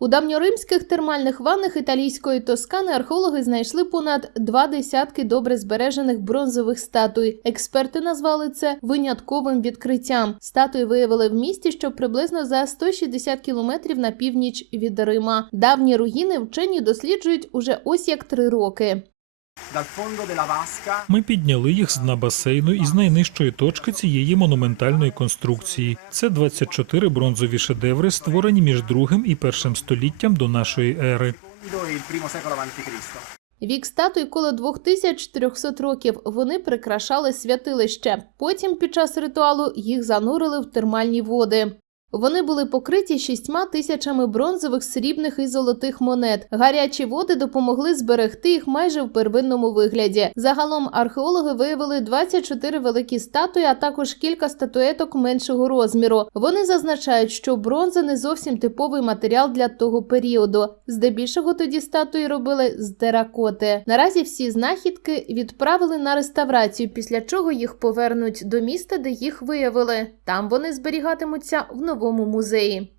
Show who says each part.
Speaker 1: У давньоримських термальних ваннах італійської Тоскани археологи знайшли понад два десятки добре збережених бронзових статуй. Експерти назвали це винятковим відкриттям. Статуї виявили в місті, що приблизно за 160 кілометрів на північ від Рима. Давні руїни вчені досліджують уже ось як три роки.
Speaker 2: Ми підняли їх з дна басейну із найнижчої точки цієї монументальної конструкції. Це 24 бронзові шедеври, створені між другим і першим століттям до нашої ери.
Speaker 1: Вік статуй коло 2400 років. Вони прикрашали святилище. Потім, під час ритуалу, їх занурили в термальні води. Вони були покриті шістьма тисячами бронзових, срібних і золотих монет. Гарячі води допомогли зберегти їх майже в первинному вигляді. Загалом археологи виявили 24 великі статуї, а також кілька статуеток меншого розміру. Вони зазначають, що бронза не зовсім типовий матеріал для того періоду. Здебільшого тоді статуї робили з теракоти. Наразі всі знахідки відправили на реставрацію, після чого їх повернуть до міста, де їх виявили. Там вони зберігатимуться в новому Gomu Musei